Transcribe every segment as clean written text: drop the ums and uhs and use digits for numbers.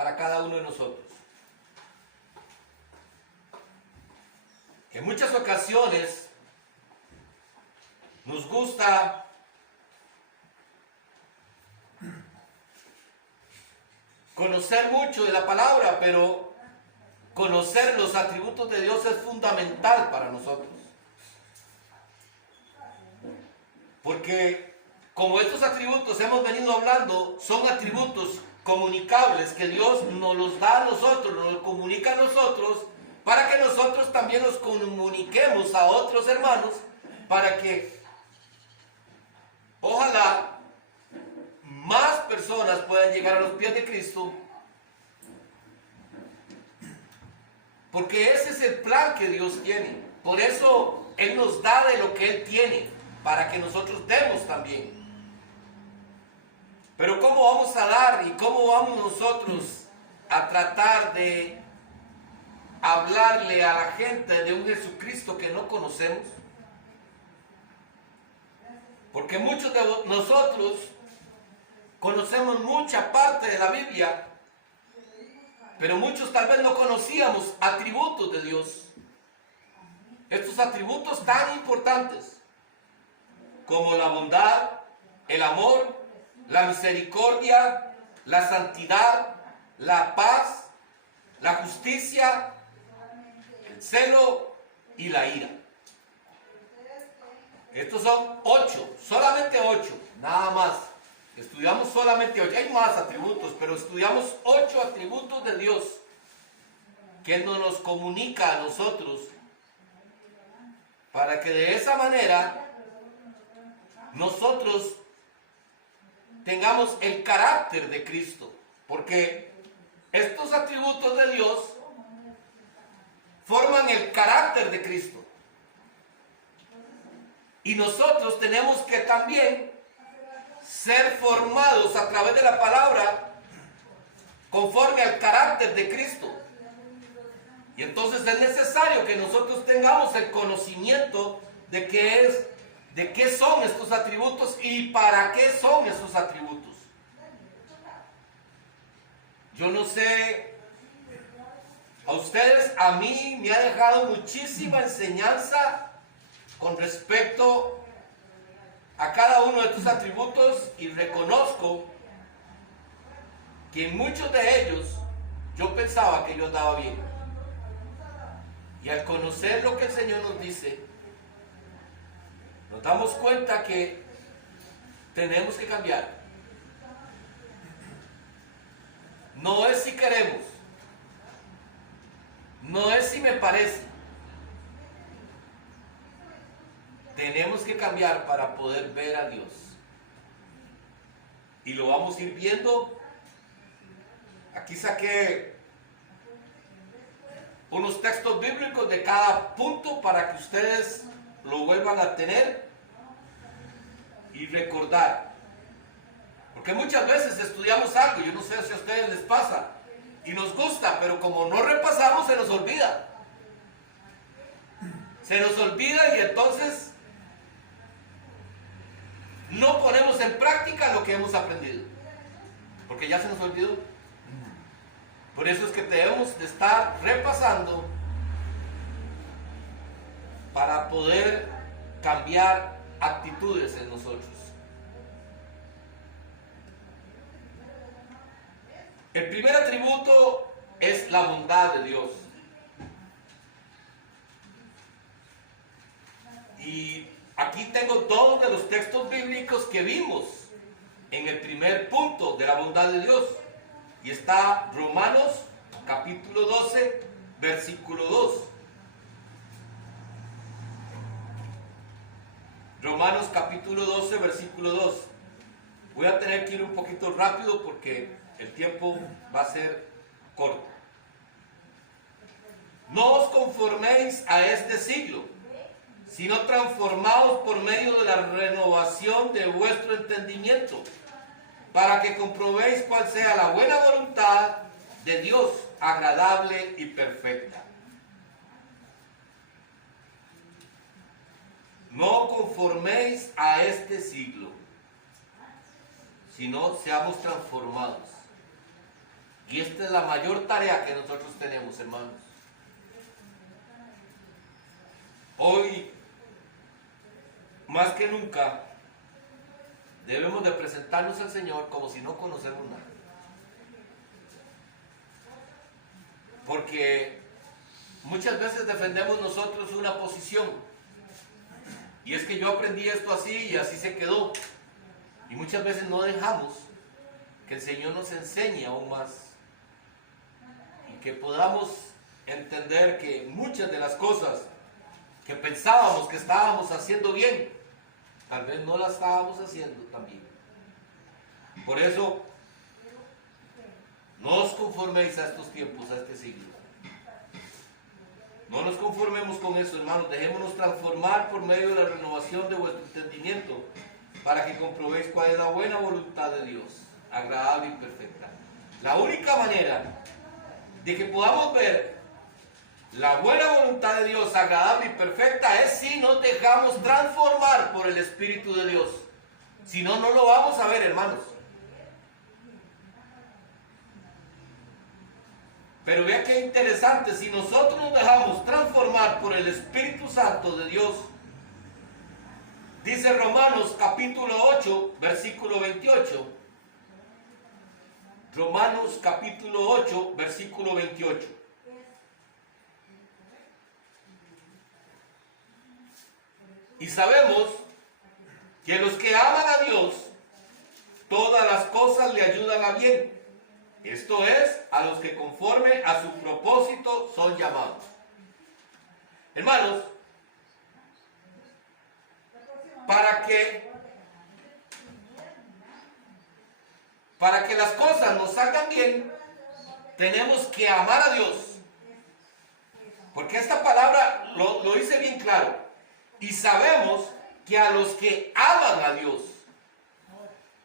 para cada uno de nosotros. En muchas ocasiones nos gusta conocer mucho de la palabra, pero conocer los atributos de Dios es fundamental para nosotros. Porque como estos atributos hemos venido hablando, son atributos comunicables que Dios nos los da a nosotros, nos los comunica a nosotros, para que nosotros también nos comuniquemos a otros hermanos, para que ojalá más personas puedan llegar a los pies de Cristo, porque ese es el plan que Dios tiene. Por eso Él nos da de lo que Él tiene, para que nosotros demos también. Pero ¿cómo vamos a dar y cómo vamos nosotros a tratar de hablarle a la gente de un Jesucristo que no conocemos? Porque muchos de nosotros conocemos mucha parte de la Biblia, pero muchos tal vez no conocíamos atributos de Dios. Estos atributos tan importantes como la bondad, el amor, la misericordia, la santidad, la paz, la justicia, el celo y la ira. Estos son 8, solamente 8, nada más. Estudiamos solamente 8, hay más atributos, pero estudiamos 8 atributos de Dios que Él nos comunica a nosotros, para que de esa manera nosotros tengamos el carácter de Cristo. Porque estos atributos de Dios forman el carácter de Cristo. Y nosotros tenemos que también ser formados a través de la palabra conforme al carácter de Cristo. Y entonces es necesario que nosotros tengamos el conocimiento de qué son estos atributos y para qué son estos atributos. Yo no sé, a ustedes, a mí me ha dejado muchísima enseñanza con respecto a cada uno de estos atributos, y reconozco que en muchos de ellos yo pensaba que yo andaba bien. Y al conocer lo que el Señor nos dice, nos damos cuenta que tenemos que cambiar. No es si queremos, no es si me parece. Tenemos que cambiar para poder ver a Dios. Y lo vamos a ir viendo. Aquí saqué unos textos bíblicos de cada punto para que ustedes lo vuelvan a tener y recordar. Porque muchas veces estudiamos algo, yo no sé si a ustedes les pasa, y nos gusta, pero como no repasamos se nos olvida. Se nos olvida y entonces no ponemos en práctica lo que hemos aprendido, porque ya se nos olvidó. Por eso es que debemos de estar repasando para poder cambiar actitudes en nosotros. El primer atributo es la bondad de Dios. Y aquí tengo todos de los textos bíblicos que vimos en el primer punto de la bondad de Dios. Y está Romanos capítulo 12, versículo 2. Romanos capítulo 12, versículo 2. Voy a tener que ir un poquito rápido porque el tiempo va a ser corto. No os conforméis a este siglo, sino transformaos por medio de la renovación de vuestro entendimiento, para que comprobéis cuál sea la buena voluntad de Dios, agradable y perfecta. No conforméis a este siglo, sino seamos transformados. Y esta es la mayor tarea que nosotros tenemos, hermanos. Hoy, más que nunca, debemos de presentarnos al Señor como si no conocemos nada. Porque muchas veces defendemos nosotros una posición. Y es que yo aprendí esto así y así se quedó. Y muchas veces no dejamos que el Señor nos enseñe aún más. Y que podamos entender que muchas de las cosas que pensábamos que estábamos haciendo bien, tal vez no las estábamos haciendo tan bien. Por eso, no os conforméis a estos tiempos, a este siglo. No nos conformemos con eso, hermanos. Dejémonos transformar por medio de la renovación de vuestro entendimiento, para que comprobéis cuál es la buena voluntad de Dios, agradable y perfecta. La única manera de que podamos ver la buena voluntad de Dios, agradable y perfecta, es si nos dejamos transformar por el Espíritu de Dios. Si no, no lo vamos a ver, hermanos. Pero vea qué interesante, si nosotros nos dejamos transformar por el Espíritu Santo de Dios, dice Romanos capítulo 8, versículo 28. Romanos capítulo 8, versículo 28. Y sabemos que los que aman a Dios, todas las cosas le ayudan a bien. Esto es, a los que conforme a su propósito son llamados. Hermanos, para que las cosas nos salgan bien, tenemos que amar a Dios. Porque esta palabra lo dice bien claro. Y sabemos que a los que aman a Dios,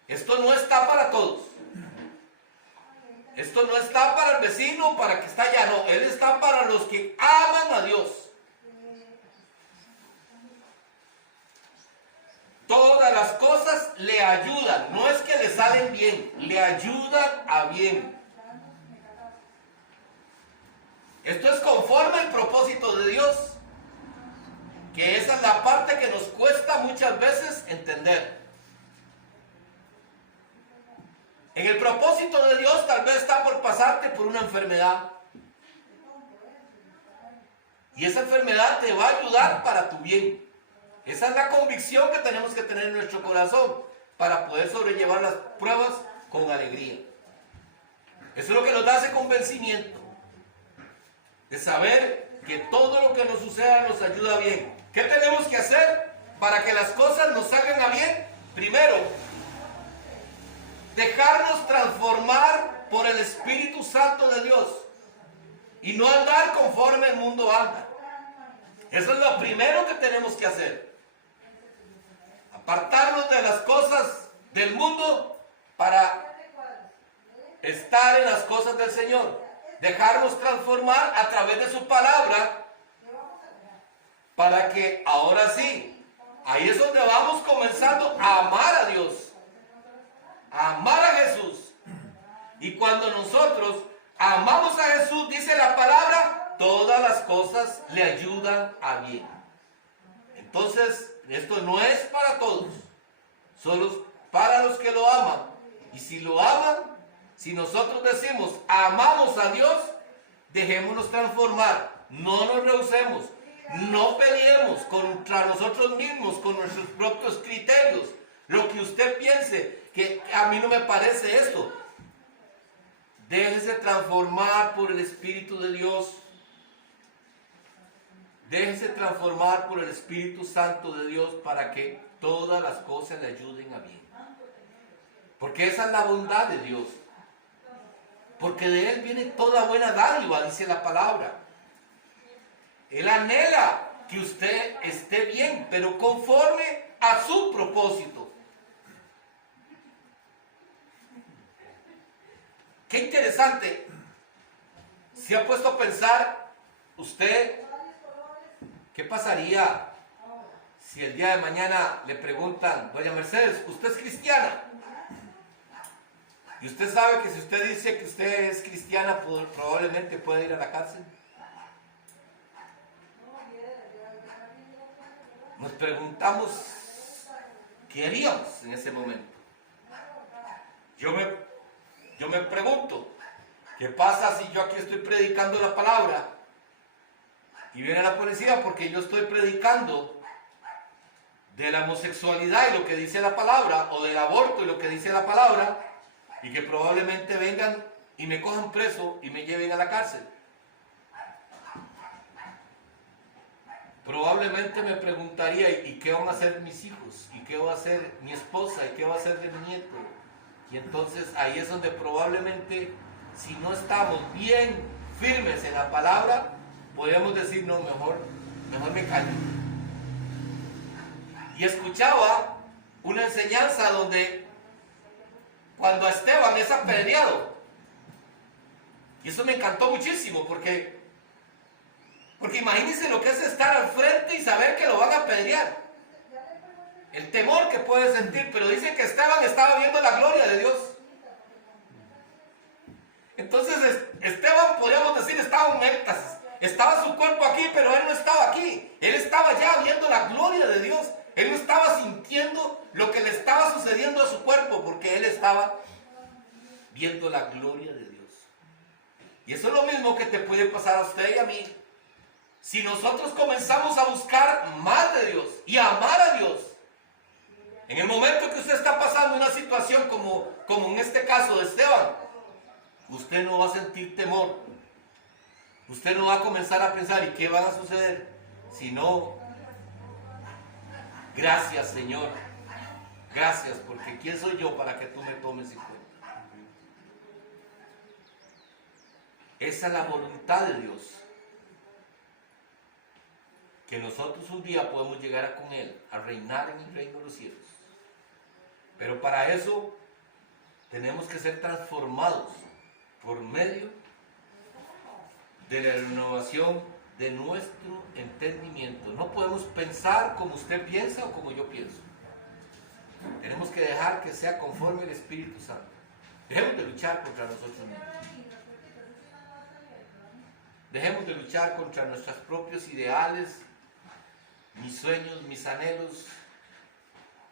esto no está para todos. Esto no está para el vecino, para que está allá, no. Él está para los que aman a Dios. Todas las cosas le ayudan, no es que le salen bien, le ayudan a bien. Esto es conforme al propósito de Dios, que esa es la parte que nos cuesta muchas veces entender. En el propósito de Dios tal vez está por pasarte por una enfermedad. Y esa enfermedad te va a ayudar para tu bien. Esa es la convicción que tenemos que tener en nuestro corazón para poder sobrellevar las pruebas con alegría. Eso es lo que nos da ese convencimiento de saber que todo lo que nos suceda nos ayuda bien. ¿Qué tenemos que hacer para que las cosas nos salgan a bien? Primero, dejarnos transformar por el Espíritu Santo de Dios y no andar conforme el mundo anda. Eso es lo primero que tenemos que hacer. Apartarnos de las cosas del mundo para estar en las cosas del Señor. Dejarnos transformar a través de su palabra para que ahora sí, ahí es donde vamos comenzando a amar a Dios, a amar a Jesús. Y cuando nosotros amamos a Jesús, dice la palabra, todas las cosas le ayudan a bien. Entonces, esto no es para todos, solo para los que lo aman. Y si lo aman, si nosotros decimos amamos a Dios, dejémonos transformar, no nos rehusemos, no peleemos contra nosotros mismos, con nuestros propios criterios. Lo que usted piense, que a mí no me parece esto, déjese transformar por el Espíritu de Dios. Déjese transformar por el Espíritu Santo de Dios para que todas las cosas le ayuden a bien. Porque esa es la bondad de Dios. Porque de Él viene toda buena dádiva, dice la palabra. Él anhela que usted esté bien, pero conforme a su propósito. Qué interesante. ¿Se ha puesto a pensar usted qué pasaría si el día de mañana le preguntan, doña Mercedes, ¿usted es cristiana? Y usted sabe que si usted dice que usted es cristiana, probablemente puede ir a la cárcel. Nos preguntamos qué haríamos en ese momento. Yo me pregunto, ¿qué pasa si yo aquí estoy predicando la palabra y viene la policía porque yo estoy predicando de la homosexualidad y lo que dice la palabra, o del aborto y lo que dice la palabra, y que probablemente vengan y me cojan preso y me lleven a la cárcel? Probablemente me preguntaría, ¿y qué van a hacer mis hijos? ¿Y qué va a hacer mi esposa? ¿Y qué va a hacer de mi nieto? Y entonces ahí es donde probablemente, si no estamos bien firmes en la palabra, podemos decir, no, mejor me callo. Y escuchaba una enseñanza donde cuando a Esteban es apedreado, y eso me encantó muchísimo, porque imagínense lo que es estar al frente y saber que lo van a apedrear. El temor que puede sentir, pero dice que Esteban estaba viendo la gloria de Dios. Entonces Esteban, podríamos decir, estaba en éxtasis. Estaba su cuerpo aquí, pero él no estaba aquí. Él estaba ya viendo la gloria de Dios. Él no estaba sintiendo lo que le estaba sucediendo a su cuerpo, porque él estaba viendo la gloria de Dios. Y eso es lo mismo que te puede pasar a usted y a mí. Si nosotros comenzamos a buscar más de Dios y a amar a Dios, en el momento que usted está pasando una situación como en este caso de Esteban, usted no va a sentir temor. Usted no va a comenzar a pensar, ¿y qué va a suceder? Sino, gracias Señor, gracias, porque ¿quién soy yo para que tú me tomes en cuenta? Esa es la voluntad de Dios. Que nosotros un día podemos llegar con Él, a reinar en el reino de los cielos. Pero para eso tenemos que ser transformados por medio de la renovación de nuestro entendimiento. No podemos pensar como usted piensa o como yo pienso. Tenemos que dejar que sea conforme al Espíritu Santo. Dejemos de luchar contra nosotros mismos. Dejemos de luchar contra nuestros propios ideales, mis sueños, mis anhelos.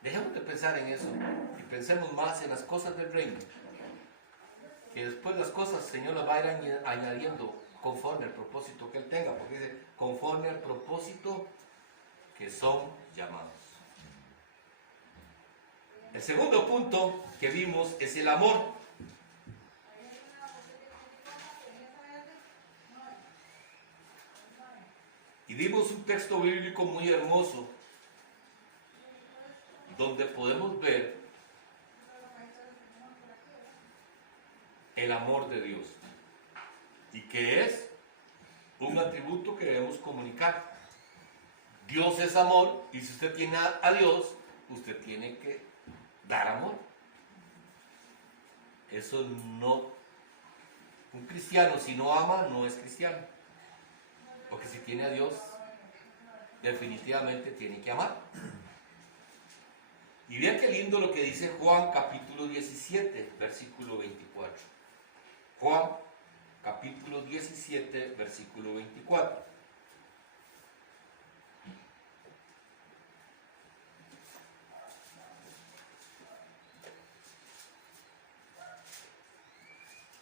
Dejemos de pensar en eso y pensemos más en las cosas del reino. Que después las cosas el Señor las va a ir añadiendo conforme al propósito que Él tenga, porque dice, conforme al propósito que son llamados. El segundo punto que vimos es el amor. Y vimos un texto bíblico muy hermoso, donde podemos ver el amor de Dios, y que es un atributo que debemos comunicar. Dios es amor, y si usted tiene a Dios, usted tiene que dar amor. Eso no, un cristiano si no ama, no es cristiano. Porque si tiene a Dios, definitivamente tiene que amar. Y vean qué lindo lo que dice Juan capítulo 17, versículo 24. Juan capítulo 17, versículo 24.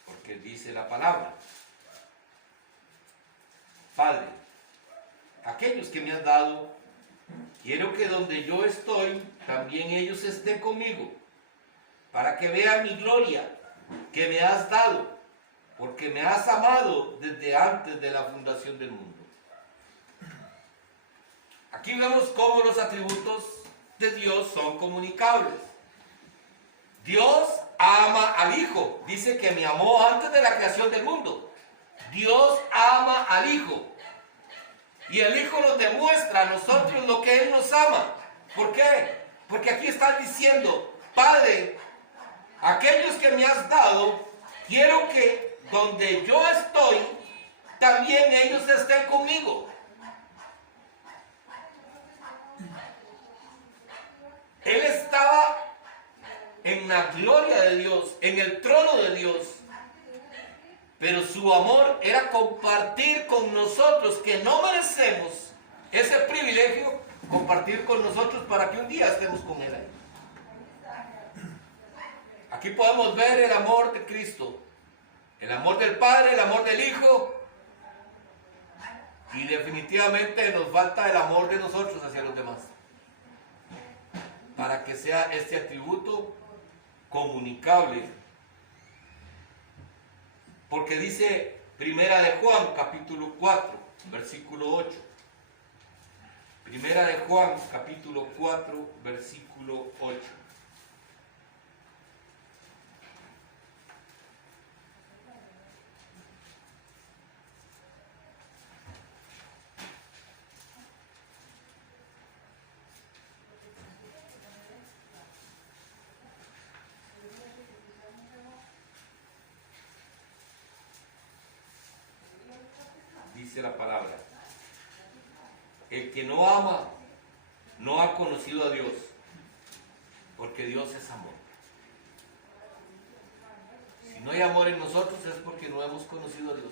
Porque dice la palabra: Padre, aquellos que me has dado, quiero que donde yo estoy, también ellos estén conmigo, para que vean mi gloria que me has dado, porque me has amado desde antes de la fundación del mundo. Aquí vemos cómo los atributos de Dios son comunicables. Dios ama al Hijo, dice que me amó antes de la creación del mundo. Dios ama al Hijo. Y el Hijo nos demuestra a nosotros lo que Él nos ama. ¿Por qué? Porque aquí está diciendo: Padre, aquellos que me has dado, quiero que donde yo estoy, también ellos estén conmigo. Él estaba en la gloria de Dios, en el trono de Dios. Pero su amor era compartir con nosotros, que no merecemos ese privilegio, compartir con nosotros para que un día estemos con Él ahí. Aquí podemos ver el amor de Cristo, el amor del Padre, el amor del Hijo, y definitivamente nos falta el amor de nosotros hacia los demás, para que sea este atributo comunicable. Porque dice Primera de Juan, capítulo 4, versículo 8. Primera de Juan, capítulo 4, versículo 8. Dice la palabra: el que no ama no ha conocido a Dios, porque Dios es amor. Si no hay amor en nosotros es porque no hemos conocido a Dios.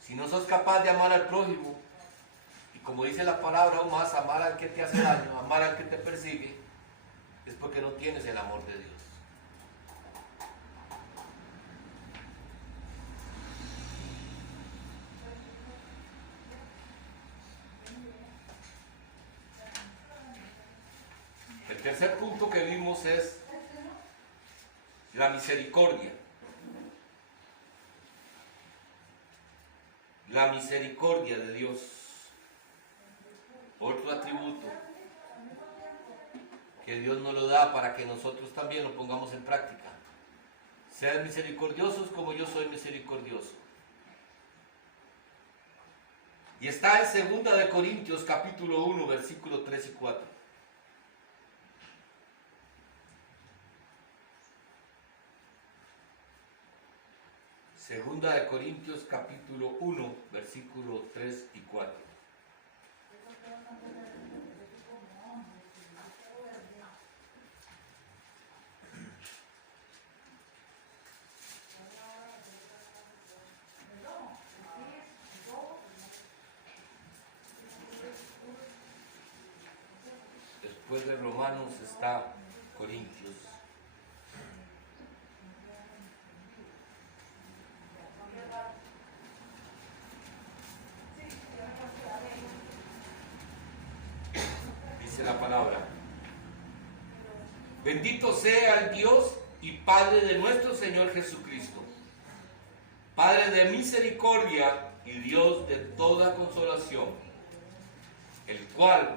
Si no sos capaz de amar al prójimo, y como dice la palabra aún más, amar al que te hace daño, amar al que te persigue, es porque no tienes el amor de Dios. El tercer punto que vimos es la misericordia. La misericordia de Dios. Otro atributo que Dios nos lo da para que nosotros también lo pongamos en práctica. Sean misericordiosos como yo soy misericordioso. Y está en 2 de Corintios capítulo 1, versículos 3 y 4. Segunda de Corintios capítulo 1, versículos 3 y 4. Después de Romanos está Corintios. Dice la palabra: bendito sea el Dios y Padre de nuestro Señor Jesucristo, Padre de misericordia y Dios de toda consolación, el cual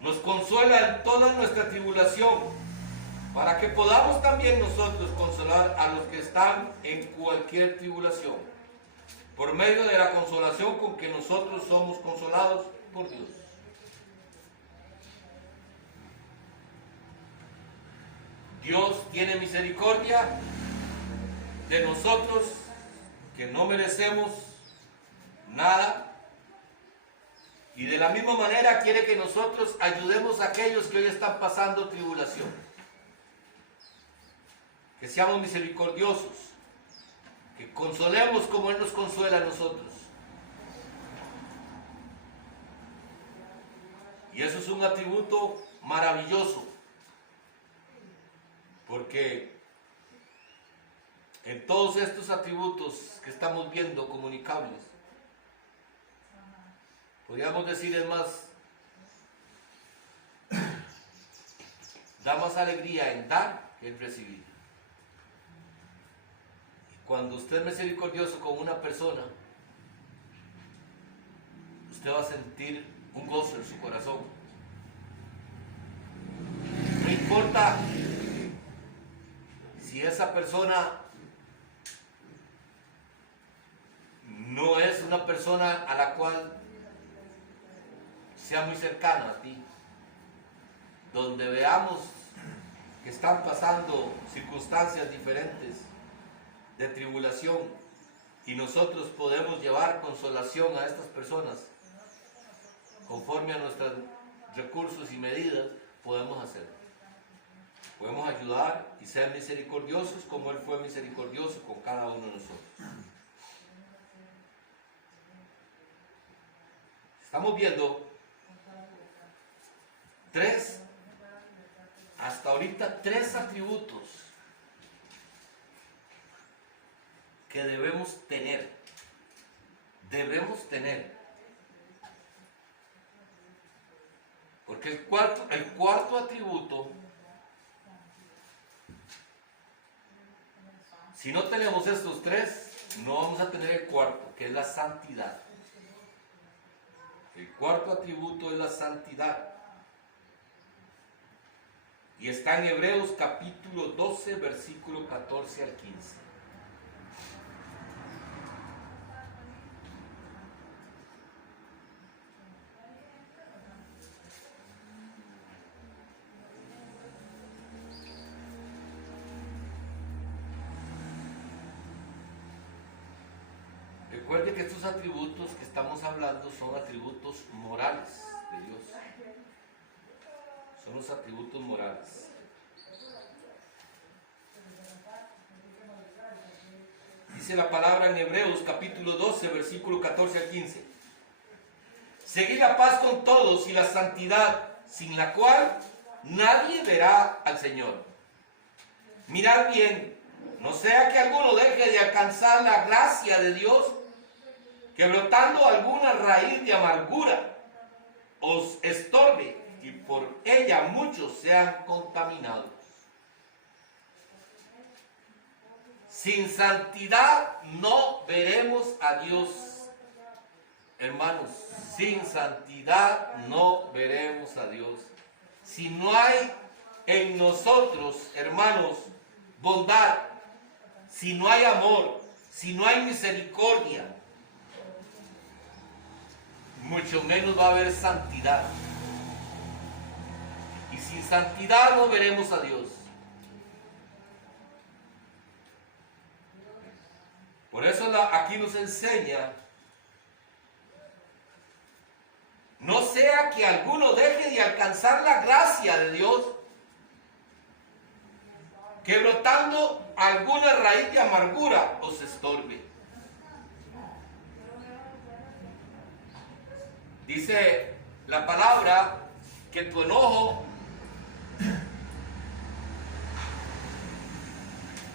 nos consuela en toda nuestra tribulación, para que podamos también nosotros consolar a los que están en cualquier tribulación, por medio de la consolación con que nosotros somos consolados por Dios. Dios tiene misericordia de nosotros que no merecemos nada, y de la misma manera quiere que nosotros ayudemos a aquellos que hoy están pasando tribulación. Que seamos misericordiosos, que consolemos como Él nos consuela a nosotros. Y eso es un atributo maravilloso, porque en todos estos atributos que estamos viendo comunicables, podríamos decir, es más, da más alegría en dar que en recibir. Cuando usted es misericordioso con una persona, usted va a sentir un gozo en su corazón. No importa si esa persona no es una persona a la cual sea muy cercana a ti, donde veamos que están pasando circunstancias diferentes de tribulación y nosotros podemos llevar consolación a estas personas conforme a nuestros recursos y medidas, podemos hacerlo. Podemos ayudar y ser misericordiosos como Él fue misericordioso con cada uno de nosotros. Estamos viendo hasta ahorita tres atributos que debemos tener. Porque el cuarto atributo, si no tenemos estos tres, no vamos a tener el cuarto, que es la santidad. El cuarto atributo es la santidad. Y está en Hebreos capítulo 12, versículo 14 al 15. Recuerde que estos atributos que estamos hablando son atributos morales de Dios. Son los atributos morales. Dice la palabra en Hebreos capítulo 12, versículo 14 al 15. Seguid la paz con todos y la santidad, sin la cual nadie verá al Señor. Mirad bien, no sea que alguno deje de alcanzar la gracia de Dios, que brotando alguna raíz de amargura os estorbe y por ella muchos sean contaminados. Sin santidad no veremos a Dios, hermanos. Sin santidad no veremos a Dios. Si no hay en nosotros, hermanos, bondad, si no hay amor, si no hay misericordia, mucho menos va a haber santidad. Y sin santidad no veremos a Dios. Por eso aquí nos enseña, no sea que alguno deje de alcanzar la gracia de Dios, que brotando alguna raíz de amargura os estorbe. Dice la palabra que tu enojo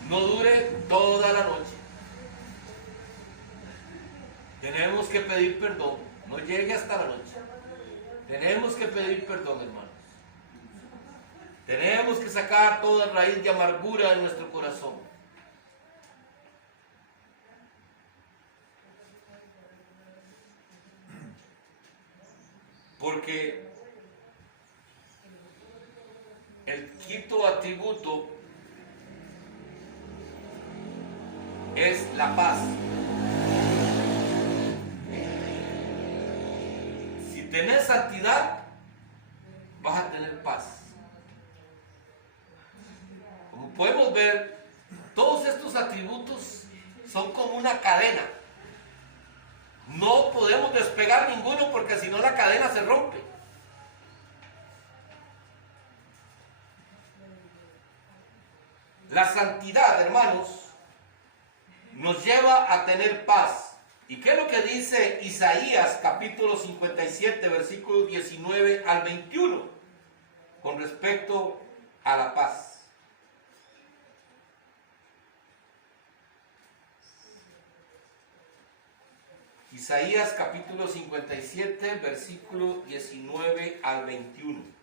no dure toda la noche. Tenemos que pedir perdón, no llegue hasta la noche. Tenemos que pedir perdón, hermanos. Tenemos que sacar toda raíz de amargura de nuestro corazón. Porque el quinto atributo es la paz. Si tenés santidad, vas a tener paz. Como podemos ver, todos estos atributos son como una cadena. No podemos despegar ninguno porque si no la cadena se rompe. La santidad, hermanos, nos lleva a tener paz. ¿Y qué es lo que dice Isaías capítulo 57, versículos 19 al 21 con respecto a la paz? Isaías capítulo 57, versículo 19 al 21.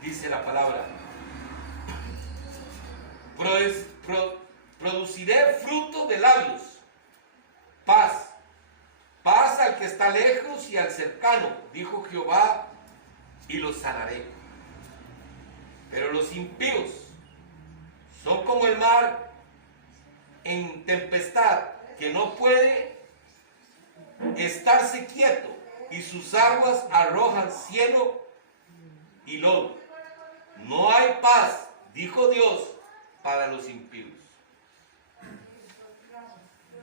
Dice la palabra: produciré fruto de labios, paz, paz al que está lejos y al cercano, dijo Jehová, y los sanaré. Pero los impíos son como el mar en tempestad, que no puede estarse quieto, y sus aguas arrojan cieno y Lot. No hay paz, dijo Dios, para los impíos.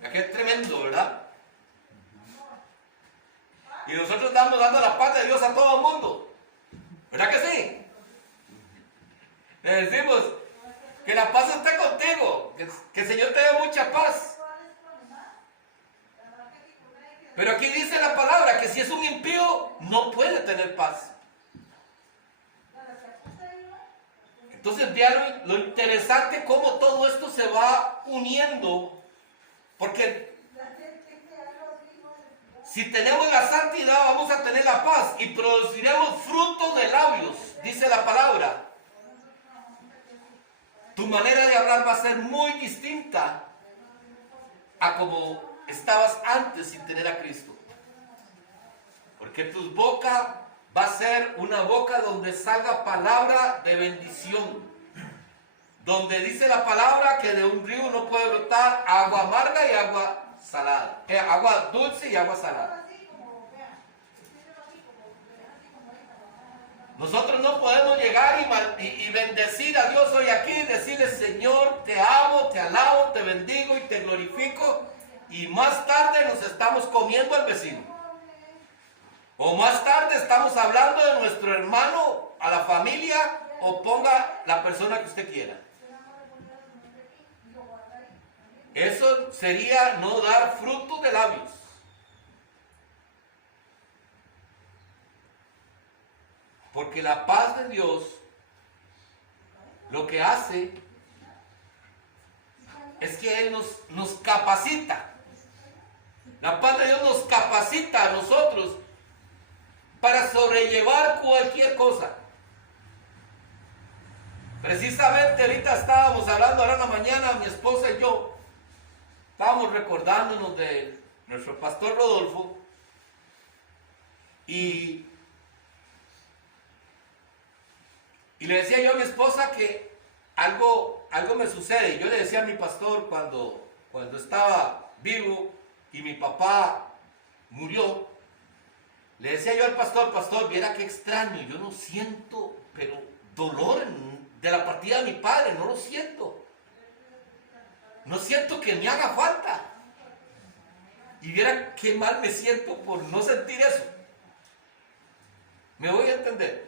Aquí es tremendo, ¿verdad? Y nosotros estamos dando la paz de Dios a todo el mundo. ¿Verdad que sí? Le decimos que la paz esté contigo, que el Señor te dé mucha paz. Pero aquí dice la palabra que si es un impío, no puede tener paz. Entonces vean lo interesante cómo todo esto se va uniendo, porque si tenemos la santidad vamos a tener la paz y produciremos frutos de labios, dice la palabra. Tu manera de hablar va a ser muy distinta a como estabas antes sin tener a Cristo. Porque tu boca va a ser una boca donde salga palabra de bendición. Donde dice la palabra que de un río no puede brotar agua amarga y agua salada. Agua dulce y agua salada. Nosotros no podemos llegar y bendecir a Dios hoy aquí y decirle: Señor, te amo, te alabo, te bendigo y te glorifico. Y más tarde nos estamos comiendo al vecino. O más tarde estamos hablando de nuestro hermano a la familia, o ponga la persona que usted quiera. Eso sería no dar fruto de labios. Porque la paz de Dios lo que hace es que Él nos capacita. La paz de Dios nos capacita a nosotros para sobrellevar cualquier cosa. Precisamente ahorita estábamos hablando, ahora en la mañana, mi esposa y yo, estábamos recordándonos de nuestro pastor Rodolfo, y le decía yo a mi esposa que algo me sucede. Yo le decía a mi pastor cuando estaba vivo y mi papá murió, le decía yo al pastor, viera qué extraño, yo no siento, pero dolor de la partida de mi padre, no lo siento. No siento que me haga falta. Y viera qué mal me siento por no sentir eso. ¿Me voy a entender?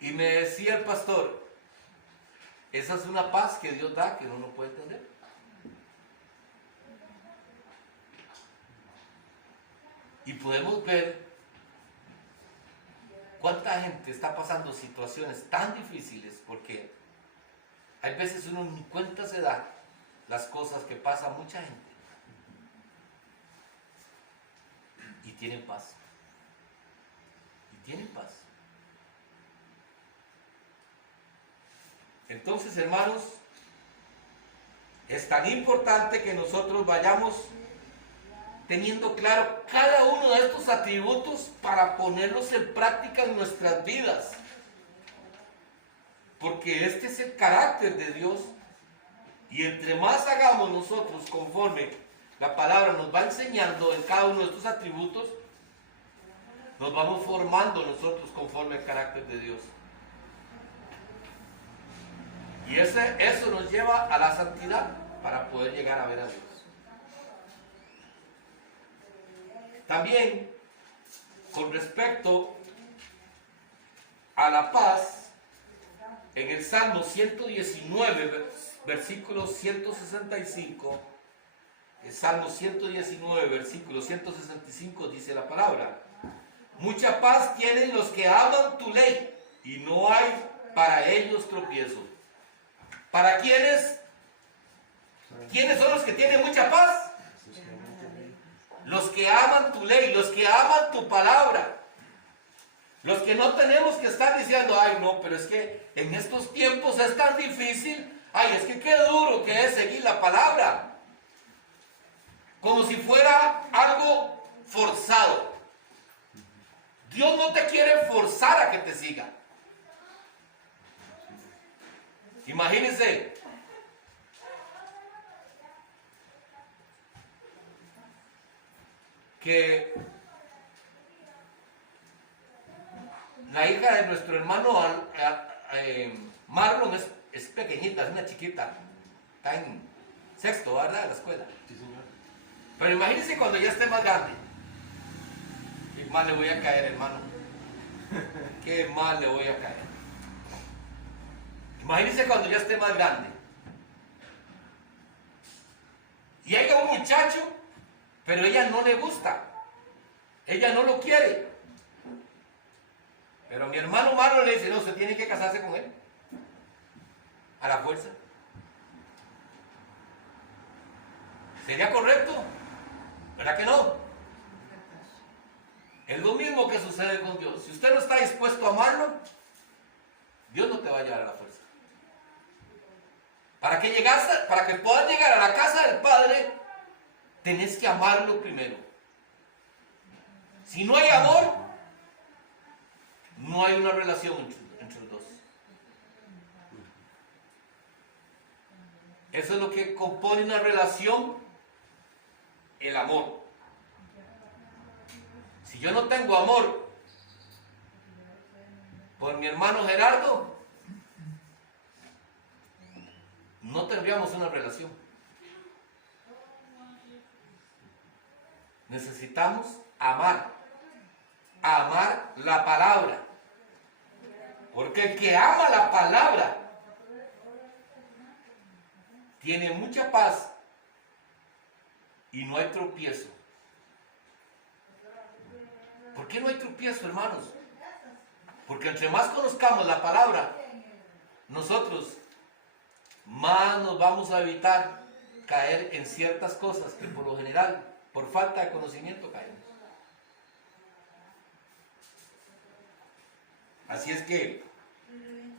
Y me decía el pastor, esa es una paz que Dios da que uno no puede entender. Y podemos ver cuánta gente está pasando situaciones tan difíciles porque hay veces uno ni cuenta se da las cosas que pasa a mucha gente. Y tienen paz. Y tienen paz. Entonces, hermanos, es tan importante que nosotros vayamos teniendo claro cada uno de estos atributos para ponerlos en práctica en nuestras vidas. Porque este es el carácter de Dios. Y entre más hagamos nosotros conforme la palabra nos va enseñando en cada uno de estos atributos, nos vamos formando nosotros conforme al carácter de Dios. Y eso nos lleva a la santidad para poder llegar a ver a Dios. También, con respecto a la paz, en el Salmo 119, versículo 165, el Salmo 119, versículo 165 dice la palabra: mucha paz tienen los que aman tu ley, y no hay para ellos tropiezo. ¿Para quiénes? ¿Quiénes son los que tienen mucha paz? Los que aman tu ley, los que aman tu palabra. Los que no tenemos que estar diciendo: ay no, pero es que en estos tiempos es tan difícil, ay, es que qué duro que es seguir la palabra. Como si fuera algo forzado. Dios no te quiere forzar a que te siga. Imagínense, que La hija de nuestro hermano Marlon es pequeñita, es una chiquita. Está en sexto, ¿verdad? De la escuela. Sí, señor. Pero imagínense cuando ya esté más grande. Qué mal le voy a caer, hermano. Qué mal le voy a caer. Imagínense cuando ya esté más grande. Y hay un muchacho, pero ella no le gusta. Ella no lo quiere. Pero mi hermano Marlon le dice, no, usted tiene que casarse con él. A la fuerza. ¿Sería correcto? ¿Verdad que no? Es lo mismo que sucede con Dios. Si usted no está dispuesto a amarlo, Dios no te va a llevar a la fuerza. Para que puedas llegar a la casa del Padre, tenés que amarlo primero. Si no hay amor, no hay una relación entre los dos. Eso es lo que compone una relación, el amor. Si yo no tengo amor por mi hermano Gerardo, no tendríamos una relación. Necesitamos amar la palabra. Porque el que ama la palabra tiene mucha paz y no hay tropiezo. ¿Por qué no hay tropiezo, hermanos? Porque entre más conozcamos la palabra, nosotros más nos vamos a evitar caer en ciertas cosas que por lo general, por falta de conocimiento, caemos. Así es que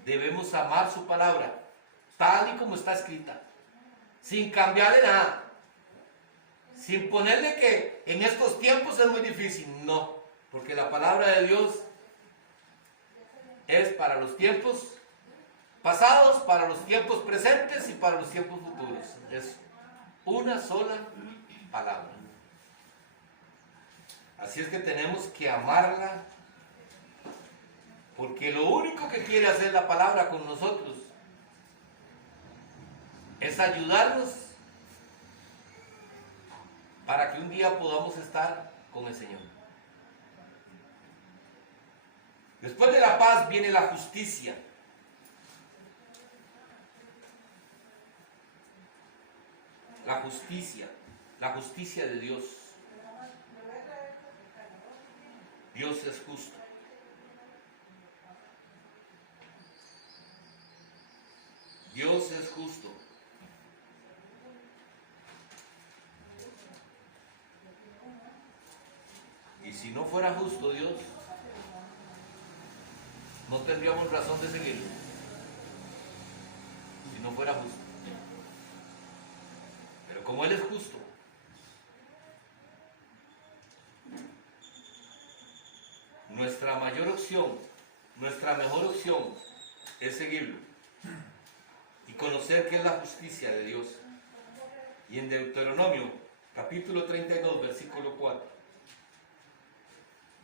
debemos amar su palabra, tal y como está escrita, sin cambiarle nada, sin ponerle que en estos tiempos es muy difícil, no, porque la palabra de Dios es para los tiempos pasados, para los tiempos presentes y para los tiempos futuros. Es una sola palabra. Así es que tenemos que amarla, porque lo único que quiere hacer la palabra con nosotros es ayudarnos para que un día podamos estar con el Señor. Después de la paz viene la justicia. La justicia de Dios. Dios es justo. Dios es justo. Y si no fuera justo Dios, no tendríamos razón de seguirlo. Si no fuera justo. Pero como Él es justo, nuestra mayor opción, nuestra mejor opción es seguirlo y conocer qué es la justicia de Dios. Y en Deuteronomio, capítulo 32, versículo 4.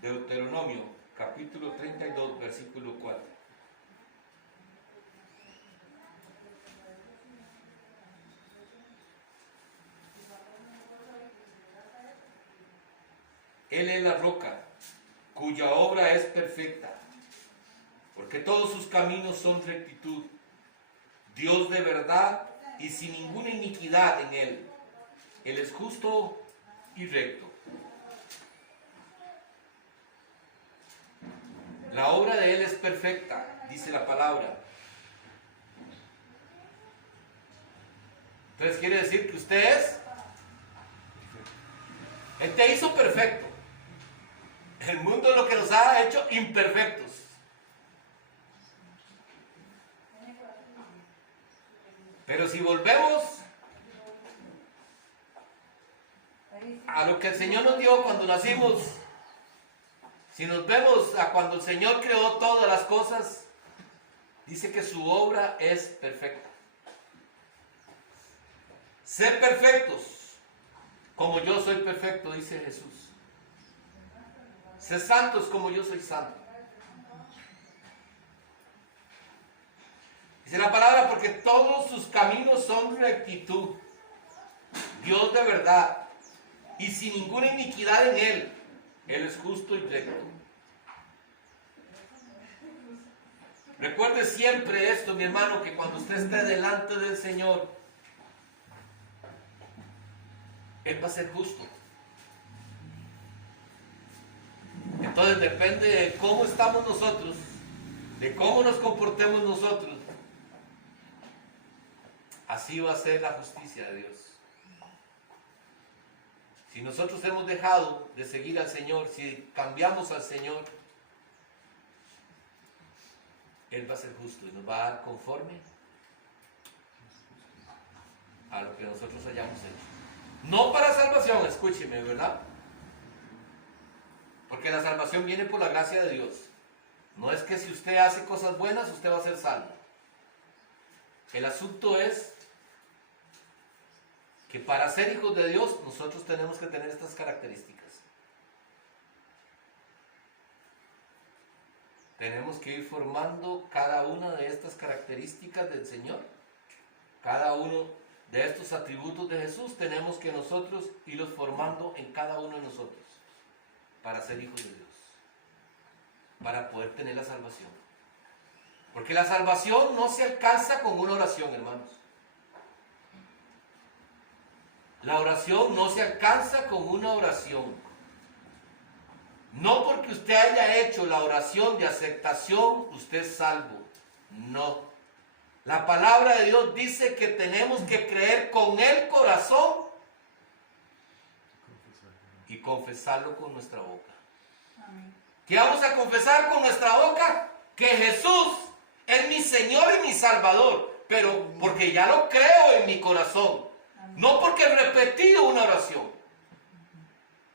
Deuteronomio, capítulo 32, versículo 4. Él es la roca, cuya obra es perfecta, porque todos sus caminos son rectitud. Dios de verdad y sin ninguna iniquidad en Él. Él es justo y recto. La obra de Él es perfecta, dice la palabra. Entonces quiere decir que usted es. Él te hizo perfecto. El mundo es lo que nos ha hecho imperfectos. Pero si volvemos a lo que el Señor nos dio cuando nacimos, si nos vemos a cuando el Señor creó todas las cosas, dice que su obra es perfecta. Sed perfectos, como yo soy perfecto, dice Jesús. Sed santos como yo soy santo. Dice la palabra, porque todos sus caminos son rectitud. Dios de verdad. Y sin ninguna iniquidad en Él. Él es justo y recto. Recuerde siempre esto, mi hermano, que cuando usted esté delante del Señor, Él va a ser justo. Entonces depende de cómo estamos nosotros, de cómo nos comportemos nosotros. Así va a ser la justicia de Dios. Si nosotros hemos dejado de seguir al Señor, si cambiamos al Señor, Él va a ser justo y nos va a dar conforme a lo que nosotros hayamos hecho. No para salvación, escúcheme, ¿verdad? Porque la salvación viene por la gracia de Dios. No es que si usted hace cosas buenas, usted va a ser salvo. El asunto es que para ser hijos de Dios, nosotros tenemos que tener estas características. Tenemos que ir formando cada una de estas características del Señor. Cada uno de estos atributos de Jesús tenemos que nosotros irlos formando en cada uno de nosotros para ser hijos de Dios, para poder tener la salvación. Porque la salvación no se alcanza con una oración, hermanos. La oración no se alcanza con una oración. No porque usted haya hecho la oración de aceptación, usted es salvo. No. La palabra de Dios dice que tenemos que creer con el corazón y confesarlo con nuestra boca. Amén. ¿Qué vamos a confesar con nuestra boca? Que Jesús es mi Señor y mi Salvador, pero porque ya lo creo en mi corazón. Amén. No porque he repetido una oración.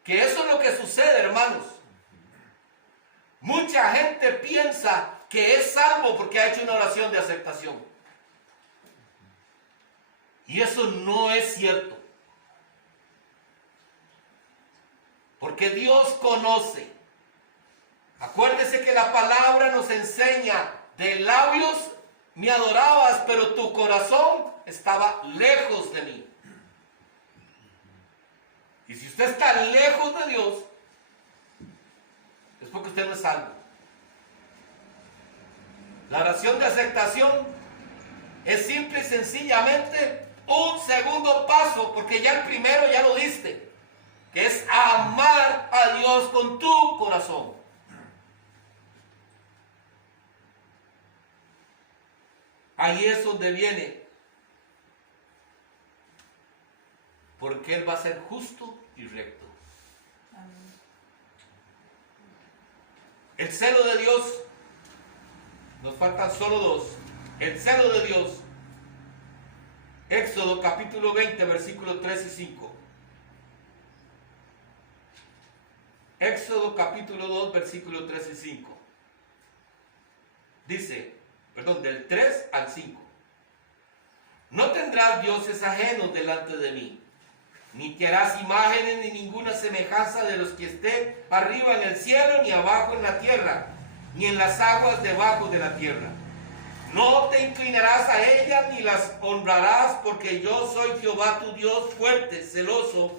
Que eso es lo que sucede, hermanos. Mucha gente piensa que es salvo porque ha hecho una oración de aceptación. Y eso no es cierto. Porque Dios conoce. Acuérdese que la palabra nos enseña, de labios me adorabas, pero tu corazón estaba lejos de mí. Y si usted está lejos de Dios, es porque usted no es salvo. La oración de aceptación es simple y sencillamente un segundo paso, porque ya el primero ya lo diste, que es amar a Dios con tu corazón. Ahí es donde viene, porque Él va a ser justo y recto. Amén. El celo de Dios, nos faltan solo dos. El celo de Dios, Éxodo capítulo 20, versículos 3 y 5. Éxodo capítulo 2, versículos 3 y 5. Dice, del 3 al 5. No tendrás dioses ajenos delante de mí, ni te harás imágenes ni ninguna semejanza de los que estén arriba en el cielo, ni abajo en la tierra, ni en las aguas debajo de la tierra. No te inclinarás a ellas ni las honrarás, porque yo soy Jehová tu Dios fuerte, celoso,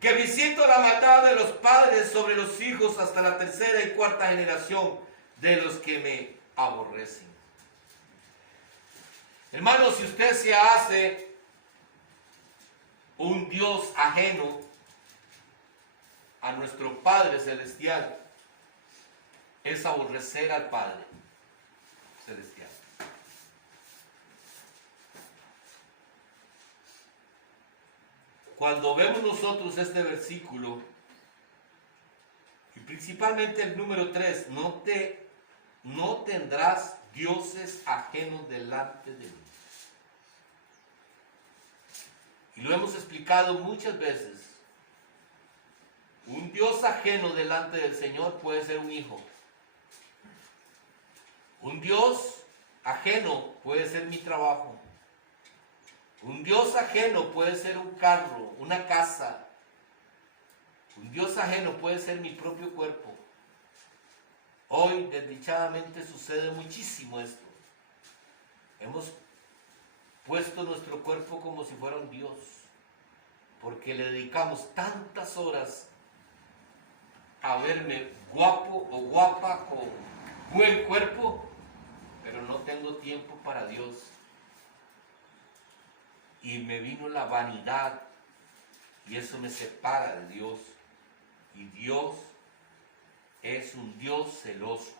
que visito la maldad de los padres sobre los hijos hasta la tercera y cuarta generación de los que me aborrecen. Hermano, si usted se hace un Dios ajeno a nuestro Padre Celestial, es aborrecer al Padre Celestial. Cuando vemos nosotros este versículo, y principalmente el número 3, no tendrás dioses ajenos delante de mí. Y lo hemos explicado muchas veces. Un Dios ajeno delante del Señor puede ser un hijo. Un Dios ajeno puede ser mi trabajo. Un Dios ajeno puede ser un carro, una casa. Un Dios ajeno puede ser mi propio cuerpo. Hoy, desdichadamente, sucede muchísimo esto. hemos puesto nuestro cuerpo como si fuera un Dios, porque le dedicamos tantas horas a verme guapo o guapa con buen cuerpo, pero no tengo tiempo para Dios. Y me vino la vanidad y eso me separa de Dios. Y Dios es un Dios celoso.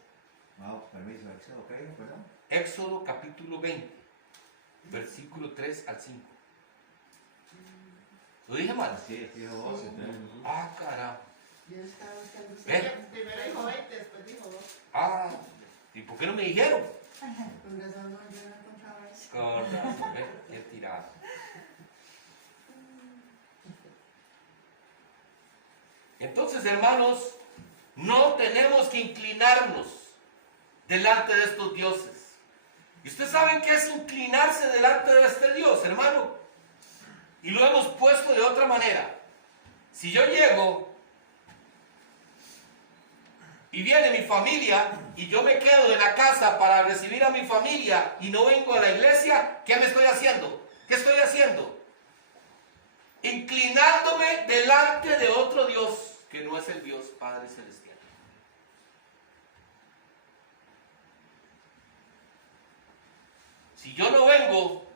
No, permiso, Éxodo, ¿qué dijo, perdón? Éxodo capítulo 20, versículo 3 al 5. ¿Lo dije mal? Sí, dijo 12. Ah, caramba. Yo estaba buscando. Primero dijo 20, después dijo 2. Ah, ¿y por qué no me dijeron? Con razón, no, yo no encontraba eso. Con razón, ¿ves? Qué tirado. Entonces, hermanos, no tenemos que inclinarnos delante de estos dioses. ¿Y ustedes saben qué es inclinarse delante de este Dios, hermano? Y lo hemos puesto de otra manera. Si yo llego y viene mi familia y yo me quedo en la casa para recibir a mi familia y no vengo a la iglesia, ¿qué me estoy haciendo? ¿Qué estoy haciendo? Inclinándome delante de otro Dios que no es el Dios Padre Celestial. Si yo no vengo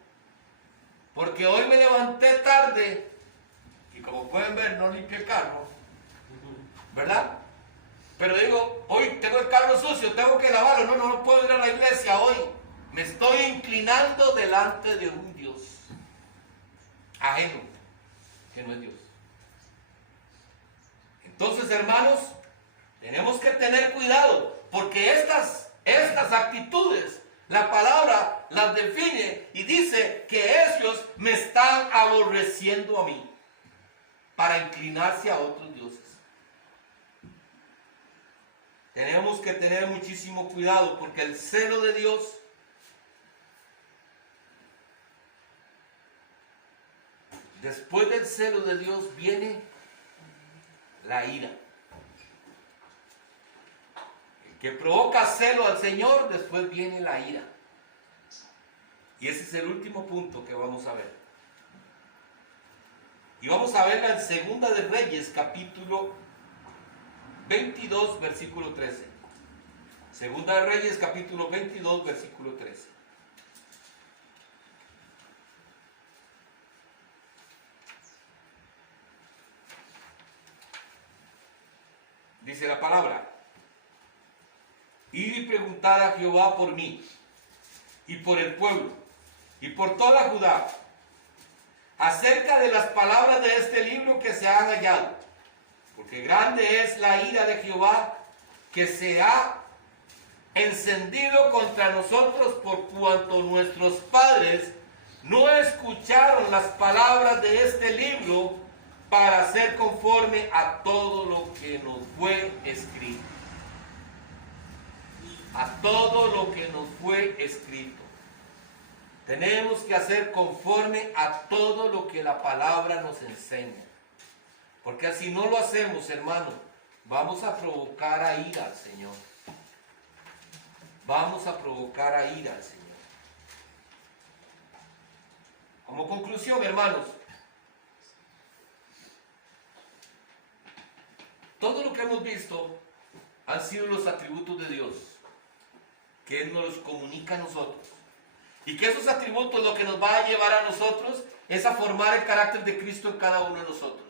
porque hoy me levanté tarde y como pueden ver no limpié el carro, ¿verdad? Pero digo, hoy tengo el carro sucio, tengo que lavarlo, no puedo ir a la iglesia hoy. Me estoy inclinando delante de un Dios ajeno, que no es Dios. Entonces, hermanos, tenemos que tener cuidado, porque estas actitudes, la palabra las define y dice que ellos me están aborreciendo a mí para inclinarse a otros dioses. Tenemos que tener muchísimo cuidado, porque el celo de Dios después del celo de Dios viene la ira. El que provoca celo al Señor, después viene la ira. Y ese es el último punto que vamos a ver. Y vamos a verla en Segunda de Reyes, capítulo 22, versículo 13. Segunda de Reyes, capítulo 22, versículo 13. Dice la palabra: id y preguntad a Jehová por mí, y por el pueblo, y por toda Judá, acerca de las palabras de este libro que se han hallado, porque grande es la ira de Jehová que se ha encendido contra nosotros, por cuanto nuestros padres no escucharon las palabras de este libro para hacer conforme a todo lo que nos fue escrito. A todo lo que nos fue escrito. Tenemos que hacer conforme a todo lo que la palabra nos enseña. Porque así no lo hacemos, hermano, vamos a provocar a ira al Señor. Vamos a provocar a ira al Señor. Como conclusión, hermanos, todo lo que hemos visto han sido los atributos de Dios, que Él nos los comunica a nosotros. Y que esos atributos lo que nos va a llevar a nosotros es a formar el carácter de Cristo en cada uno de nosotros.